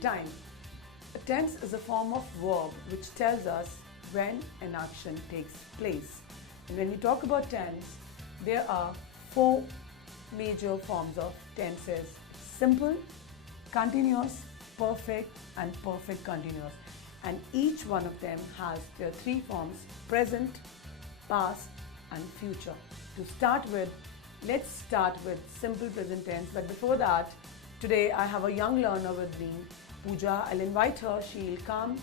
Time. A tense is a form of verb which tells us when an action takes place. And when we talk about tense, there are four major forms of tenses: simple, continuous, perfect, and perfect continuous. And each one of them has their three forms: present, past, and future. To start with, let's start with simple present tense. But before that, today I have a young learner with me, Pooja. I'll invite her, she'll come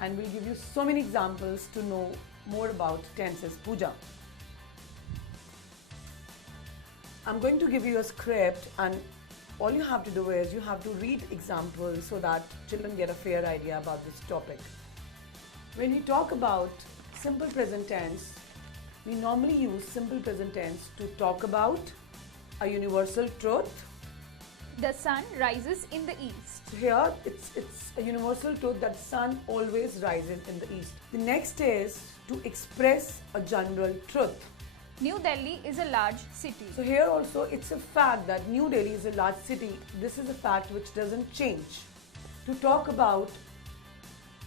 and will give you so many examples to know more about tenses. Pooja. I'm going to give you a script, and all you have to do is you have to read examples so that children get a fair idea about this topic. When we talk about simple present tense, we normally use simple present tense to talk about a universal truth. The sun rises in the east. So here it's a universal truth that sun always rises in the east. The next is to express a general truth. New Delhi is a large city. So here also it's a fact that New Delhi is a large city. This is a fact which doesn't change. To talk about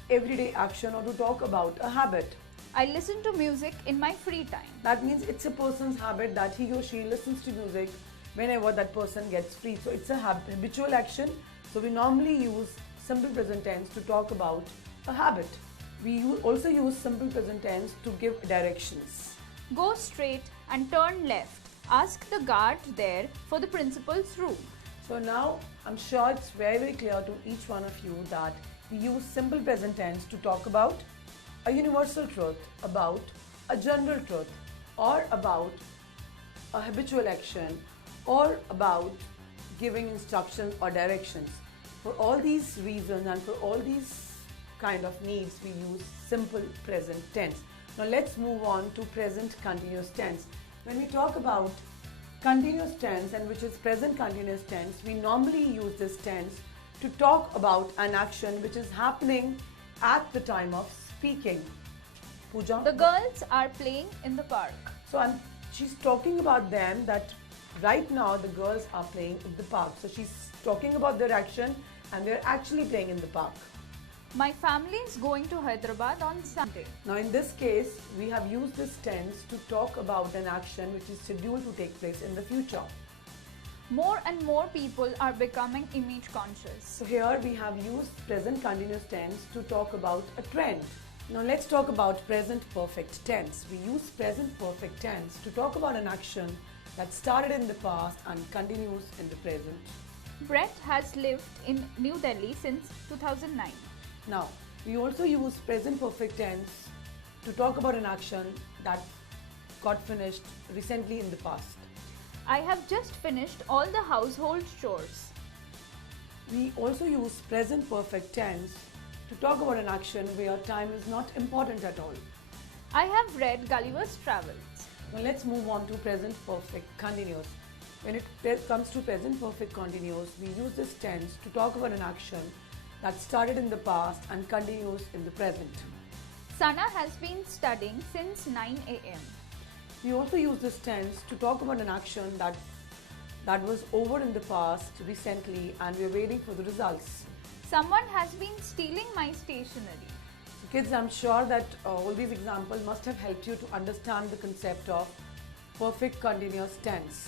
everyday action or to talk about a habit. I listen to music in my free time. That means it's a person's habit that he or she listens to music whenever that person gets free. So it's a habitual action. So we normally use simple present tense to talk about a habit. We also use simple present tense to give directions. Go straight and turn left. Ask the guard there for the principal's room. So now I'm sure it's very clear to each one of you that we use simple present tense to talk about a universal truth, about a general truth, or about a habitual action, or about giving instructions or directions. For all these reasons and for all these kind of needs, we use simple present tense. Now let's move on to present continuous tense. When we talk about continuous tense, and which is present continuous tense, we normally use this tense to talk about an action which is happening at the time of speaking. Pooja? The girls are playing in the park. So she's talking about them, that right now the girls are playing in the park. So she's talking about their action and they're actually playing in the park. My family is going to Hyderabad on Sunday. Now in this case, we have used this tense to talk about an action which is scheduled to take place in the future. More and more people are becoming image conscious. So here we have used present continuous tense to talk about a trend. Now let's talk about present perfect tense. We use present perfect tense to talk about an action that started in the past and continues in the present. Brett has lived in New Delhi since 2009. Now, we also use present perfect tense to talk about an action that got finished recently in the past. I have just finished all the household chores. We also use present perfect tense to talk about an action where time is not important at all. I have read Gulliver's Travels. Now let's move on to present perfect continuous. When it comes to present perfect continuous, we use this tense to talk about an action that started in the past and continues in the present. Sana has been studying since 9 a.m. We also use this tense to talk about an action that was over in the past recently and we're waiting for the results. Someone has been stealing my stationery. So kids, I'm sure that all these examples must have helped you to understand the concept of perfect continuous tense.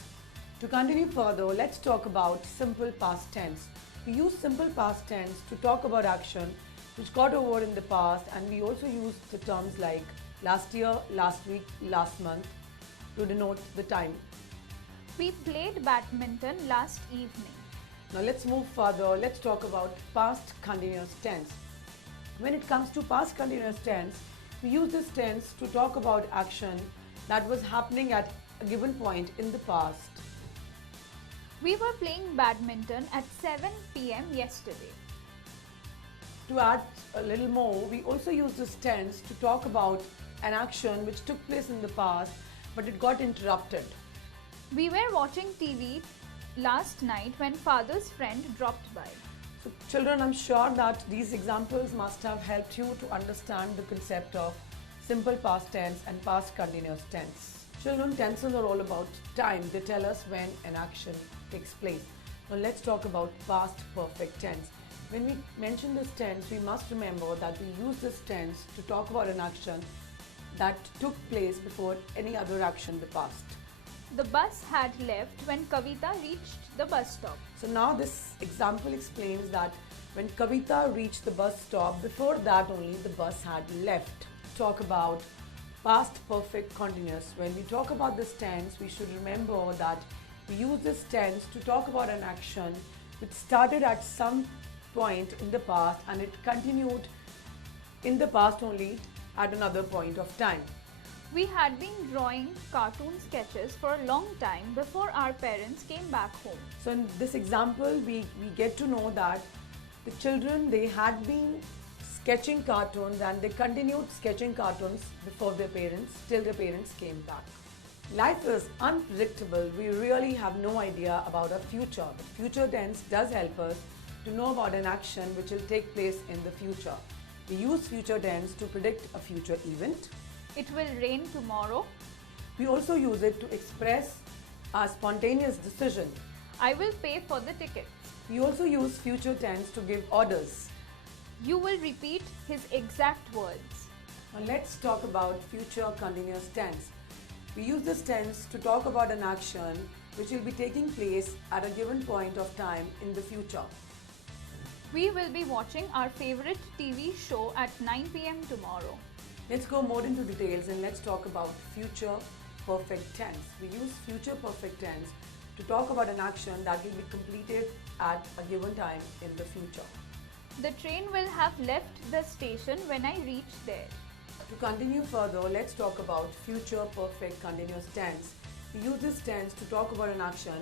To continue further, let's talk about simple past tense. We use simple past tense to talk about action which got over in the past, and we also use the terms like last year, last week, last month to denote the time. We played badminton last evening. Now let's move further. Let's talk about past continuous tense. When it comes to past continuous tense, we use this tense to talk about action that was happening at a given point in the past. We were playing badminton at 7 p.m. yesterday. To add a little more, we also use this tense to talk about an action which took place in the past but it got interrupted. We were watching TV last night when father's friend dropped by. So children, I'm sure that these examples must have helped you to understand the concept of simple past tense and past continuous tense. Children, tenses are all about time. They tell us when an action takes place. Now let's talk about past perfect tense. When we mention this tense, we must remember that we use this tense to talk about an action that took place before any other action in the past. The bus had left when Kavita reached the bus stop. So now this example explains that when Kavita reached the bus stop, before that only the bus had left. Talk about past perfect continuous. When we talk about this tense, we should remember that we use this tense to talk about an action which started at some point in the past and it continued in the past only at another point of time. We had been drawing cartoon sketches for a long time before our parents came back home. So in this example, we get to know that the children, they had been sketching cartoons and they continued sketching cartoons before their parents, till their parents came back. Life is unpredictable. We really have no idea about our future. But future tense does help us to know about an action which will take place in the future. We use future tense to predict a future event. It will rain tomorrow. We also use it to express our spontaneous decision. I will pay for the tickets. We also use future tense to give orders. You will repeat his exact words. Now let's talk about future continuous tense. We use this tense to talk about an action which will be taking place at a given point of time in the future. We will be watching our favorite TV show at 9 p.m. tomorrow. Let's go more into details and let's talk about future perfect tense. We use future perfect tense to talk about an action that will be completed at a given time in the future. The train will have left the station when I reach there. To continue further, let's talk about future perfect continuous tense. We use this tense to talk about an action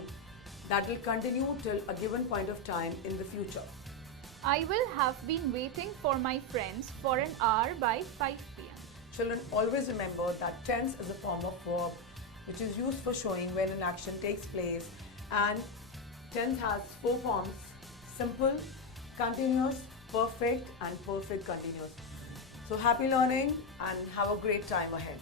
that will continue till a given point of time in the future. I will have been waiting for my friends for an hour by 5 p.m. Children, always remember that tense is a form of verb which is used for showing when an action takes place, and tense has 4 forms: simple, continuous, perfect and perfect continuous. So happy learning and have a great time ahead.